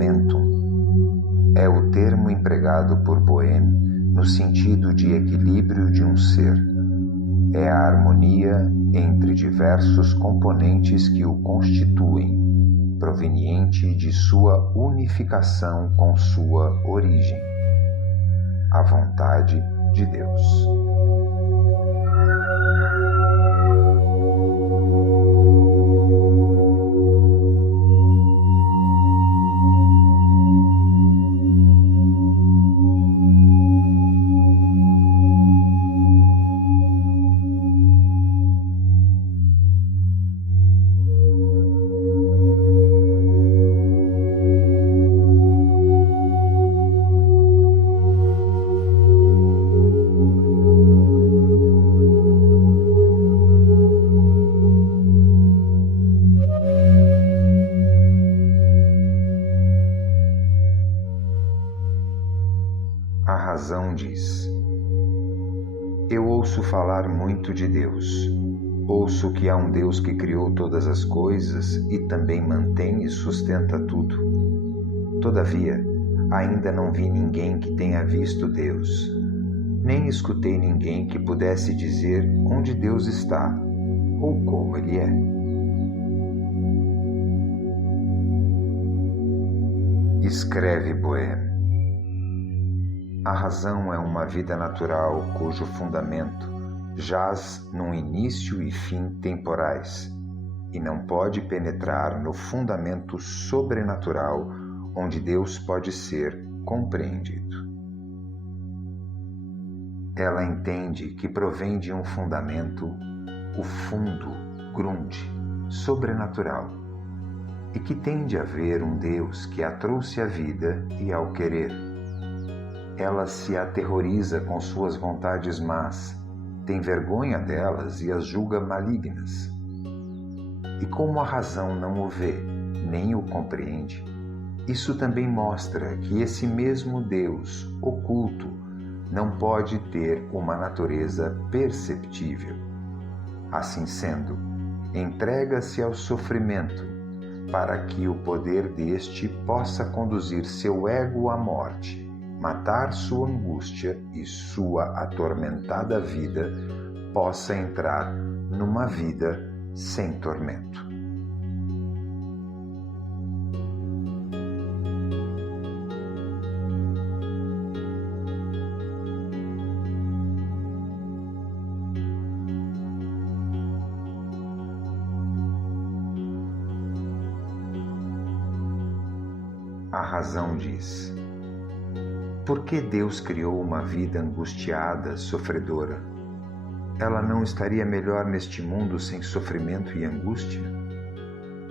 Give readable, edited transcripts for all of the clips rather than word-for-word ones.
Temperamentum é o termo empregado por Boehme no sentido de equilíbrio de um ser. É a harmonia entre diversos componentes que o constituem, proveniente de sua unificação com sua origem, a vontade de Deus. A razão diz: eu ouço falar muito de Deus. Ouço que há um Deus que criou todas as coisas e também mantém e sustenta tudo. Todavia, ainda não vi ninguém que tenha visto Deus, nem escutei ninguém que pudesse dizer onde Deus está ou como Ele é. Escreve Boehme: a razão é uma vida natural cujo fundamento jaz num início e fim temporais e não pode penetrar no fundamento sobrenatural onde Deus pode ser compreendido. Ela entende que provém de um fundamento, o fundo, grund, sobrenatural, e que tem de haver um Deus que a trouxe à vida e ao querer. Ela se aterroriza com suas vontades más, tem vergonha delas e as julga malignas. E como a razão não o vê, nem o compreende, isso também mostra que esse mesmo Deus oculto não pode ter uma natureza perceptível. Assim sendo, entrega-se ao sofrimento para que o poder deste possa conduzir seu ego à morte, matar sua angústia e sua atormentada vida possa entrar numa vida sem tormento. A razão diz: por que Deus criou uma vida angustiada, sofredora? Ela não estaria melhor neste mundo sem sofrimento e angústia?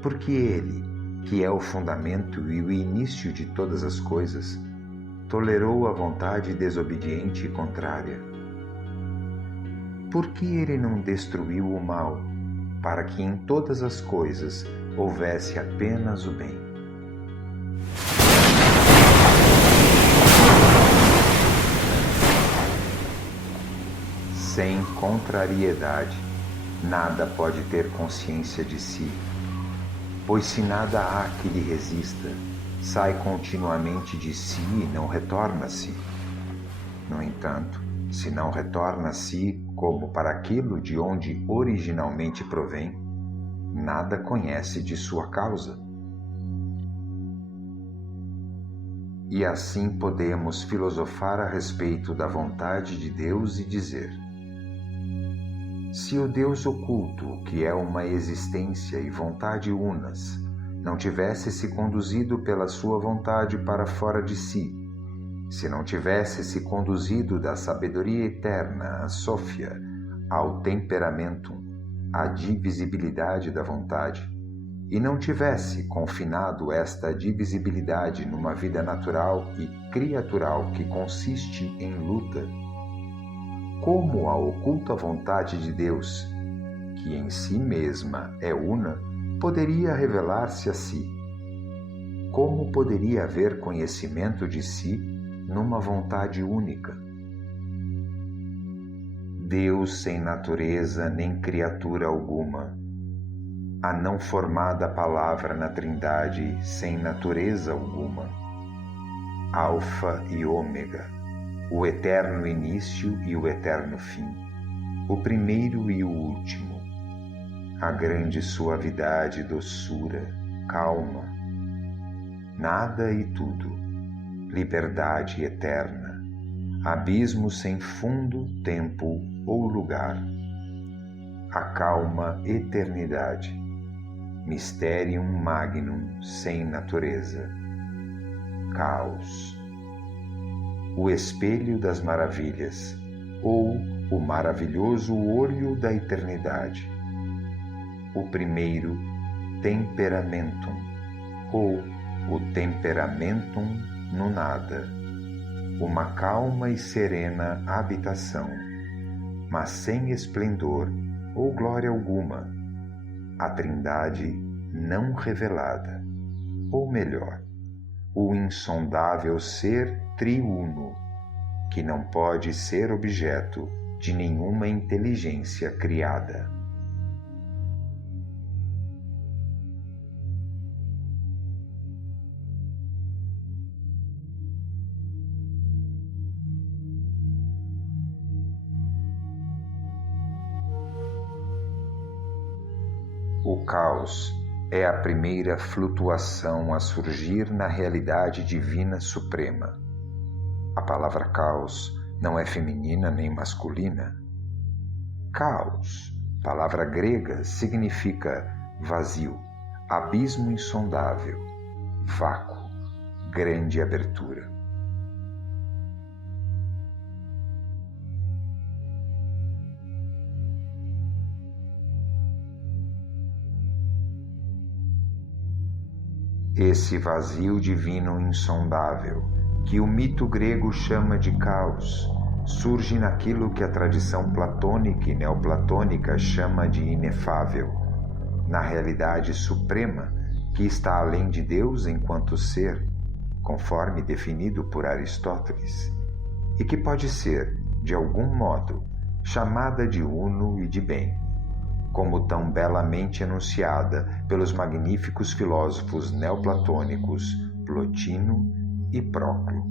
Porque Ele, que é o fundamento e o início de todas as coisas, tolerou a vontade desobediente e contrária? Por que Ele não destruiu o mal, para que em todas as coisas houvesse apenas o bem? Sem contrariedade, nada pode ter consciência de si, pois se nada há que lhe resista, sai continuamente de si e não retorna a si. No entanto, se não retorna a si como para aquilo de onde originalmente provém, nada conhece de sua causa. E assim podemos filosofar a respeito da vontade de Deus e dizer: se o Deus oculto, que é uma existência e vontade unas, não tivesse se conduzido pela sua vontade para fora de si, se não tivesse se conduzido da sabedoria eterna, a Sófia, ao temperamentum, à divisibilidade da vontade, e não tivesse confinado esta divisibilidade numa vida natural e criatural que consiste em luta, como a oculta vontade de Deus, que em si mesma é una, poderia revelar-se a si? Como poderia haver conhecimento de si numa vontade única? Deus sem natureza nem criatura alguma, a não formada palavra na Trindade sem natureza alguma, Alfa e Ômega, o eterno início e o eterno fim, o primeiro e o último, a grande suavidade e doçura, calma, nada e tudo, liberdade eterna, abismo sem fundo, tempo ou lugar, a calma eternidade, mysterium magnum sem natureza, caos, o espelho das maravilhas ou o maravilhoso olho da eternidade, o primeiro temperamentum ou o temperamentum no nada, uma calma e serena habitação, mas sem esplendor ou glória alguma, a Trindade não revelada, ou melhor, o insondável ser triuno, que não pode ser objeto de nenhuma inteligência criada. O caos é a primeira flutuação a surgir na realidade divina suprema. A palavra caos não é feminina nem masculina. Caos, palavra grega, significa vazio, abismo insondável, vácuo, grande abertura. Esse vazio divino insondável, que o mito grego chama de caos, surge naquilo que a tradição platônica e neoplatônica chama de inefável, na realidade suprema que está além de Deus enquanto ser, conforme definido por Aristóteles, e que pode ser, de algum modo, chamada de uno e de bem, como tão belamente enunciada pelos magníficos filósofos neoplatônicos Plotino e Proclo.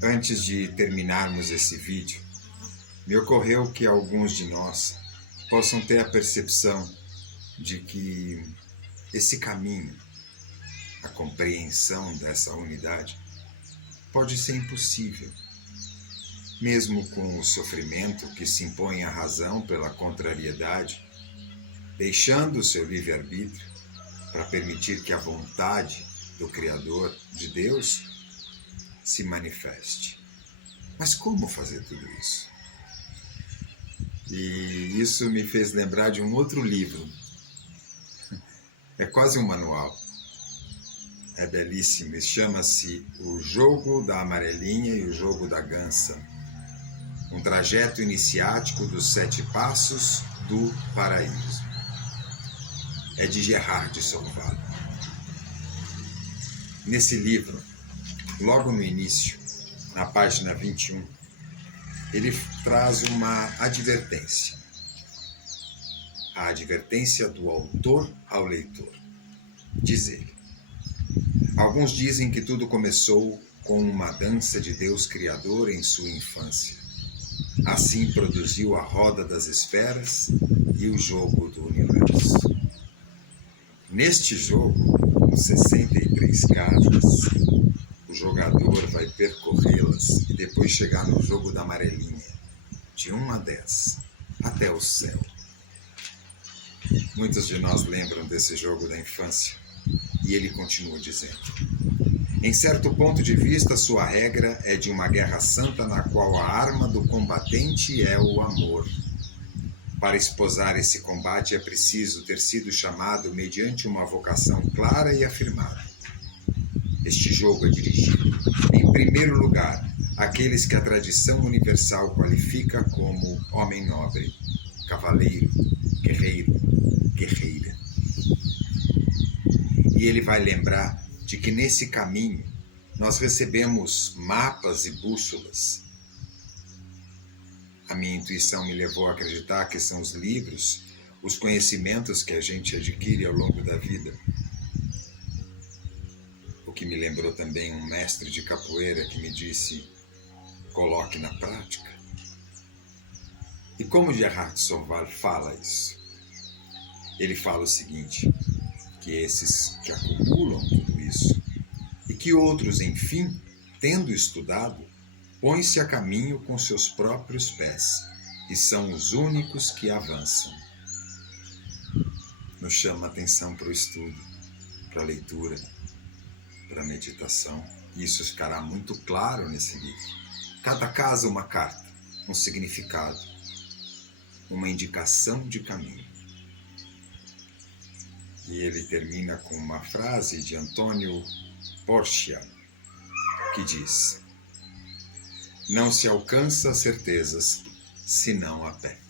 Antes de terminarmos esse vídeo, me ocorreu que alguns de nós possam ter a percepção de que esse caminho, a compreensão dessa unidade, pode ser impossível. Mesmo com o sofrimento que se impõe à razão pela contrariedade, deixando o seu livre-arbítrio para permitir que a vontade do Criador, de Deus, se manifeste. Mas como fazer tudo isso? E isso me fez lembrar de um outro livro. É quase um manual. É belíssimo. Chama-se O Jogo da Amarelinha e o Jogo da Gansa. Um trajeto iniciático dos 7 passos do paraíso. É de Gerard de Sorval. Nesse livro, logo no início, na página 21, ele traz uma advertência. A advertência do autor ao leitor. Diz ele: alguns dizem que tudo começou com uma dança de Deus Criador em sua infância. Assim produziu a roda das esferas e o jogo do universo. Neste jogo, com 63 casas, o jogador vai percorrê-las e depois chegar no jogo da amarelinha, de 1 a 10, até o céu. Muitos de nós lembram desse jogo da infância, e ele continua dizendo: em certo ponto de vista, sua regra é de uma guerra santa na qual a arma do combatente é o amor. Para esposar esse combate é preciso ter sido chamado mediante uma vocação clara e afirmada. Este jogo é dirigido, em primeiro lugar, àqueles que a tradição universal qualifica como homem nobre, cavaleiro, guerreiro, guerreira. E ele vai lembrar de que nesse caminho nós recebemos mapas e bússolas. A minha intuição me levou a acreditar que são os livros, os conhecimentos que a gente adquire ao longo da vida. O que me lembrou também um mestre de capoeira que me disse: coloque na prática. E como Gerhard Soval fala isso? Ele fala o seguinte, que esses que acumulam tudo isso, e que outros, enfim, tendo estudado, põem-se a caminho com seus próprios pés, e são os únicos que avançam. Nos chama a atenção para o estudo, para a leitura, para a meditação, e isso ficará muito claro nesse livro. Cada casa uma carta, um significado, uma indicação de caminho. E ele termina com uma frase de Antônio Porcia, que diz: não se alcança certezas senão a pé.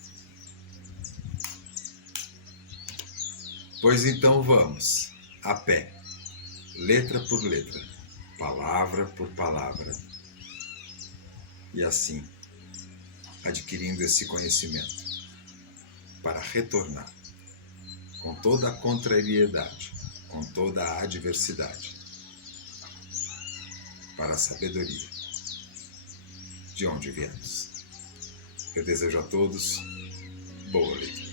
Pois então vamos, a pé, letra por letra, palavra por palavra, e assim, adquirindo esse conhecimento, para retornar, com toda a contrariedade, com toda a adversidade, para a sabedoria de onde viemos. Eu desejo a todos boa leitura.